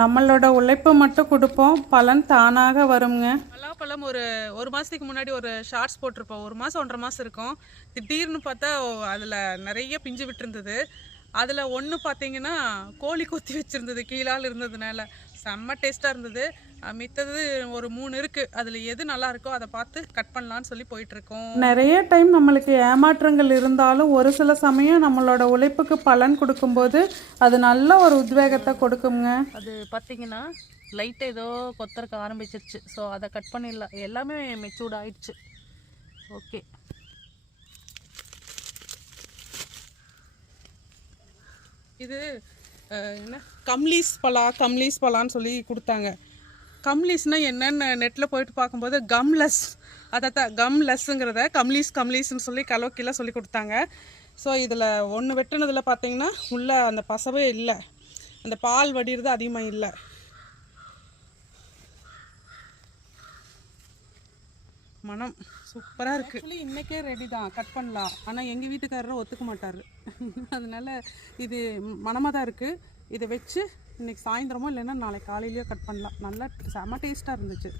நம்மளோட உழைப்பு மட்டும் கொடுப்போம், பலன் தானாக வருங்க. பலாப்பழம் ஒரு மாதத்துக்கு முன்னாடி ஒரு ஷார்ட்ஸ் போட்டிருப்போம். 1 மாதம் 1.5 மாதம் இருக்கும். திடீர்னு பார்த்தா அதில் நிறைய பிஞ்சு விட்டுருந்தது. அதில் ஒன்று பார்த்தீங்கன்னா கோழி கொத்தி வச்சுருந்தது, கீழால் இருந்ததுனால செம்ம டேஸ்ட்டாக இருந்தது. மித்தது ஒரு 3 இருக்குது. அதில் எது நல்லா இருக்கோ அதை பார்த்து கட் பண்ணலான்னு சொல்லி போயிட்டுருக்கோம். நிறைய டைம் நம்மளுக்கு ஏமாற்றங்கள் இருந்தாலும் ஒரு சில சமயம் நம்மளோட உழைப்புக்கு பலன் கொடுக்கும்போது அது நல்ல ஒரு உத்வேகத்தை கொடுக்குங்க. அது பார்த்தீங்கன்னா லைட்டாக ஏதோ கொத்தறக்க ஆரம்பிச்சிருச்சு. ஸோ அதை கட் பண்ணிடலாம். எல்லாமே மெச்சூர்ட் ஆயிடுச்சு. ஓகே, இது என்ன கம்லீஸ் பலான்னு சொல்லி கொடுத்தாங்க. கம்லீஸ்னால் என்னென்னு நெட்டில் போயிட்டு பார்க்கும்போது கம்லெஸ், அதை தான் கம்லெஸ்ஸுங்கிறத கம்லீஸ்ன்னு சொல்லி கலோக்கிலாம் சொல்லி கொடுத்தாங்க. ஸோ இதில் ஒன்று வெட்டினதில் பார்த்தீங்கன்னா உள்ளே அந்த பசவே இல்லை, அந்த பால் வடிகிறது அதிகமாக இல்லை. மனம் சூப்பராக இருக்குது. ஆக்சுவலி இன்றைக்கே ரெடி தான், கட் பண்ணலாம். ஆனால் எங்கள் வீட்டுக்காரரும் ஒத்துக்க மாட்டார். அதனால் இது மனமாக தான் இருக்குது. இதை வச்சு இன்றைக்கி சாயந்தரமோ இல்லைன்னா நாளைக்கு காலையிலையோ கட் பண்ணலாம். நல்லா செம்ம டேஸ்ட்டாக இருந்துச்சு.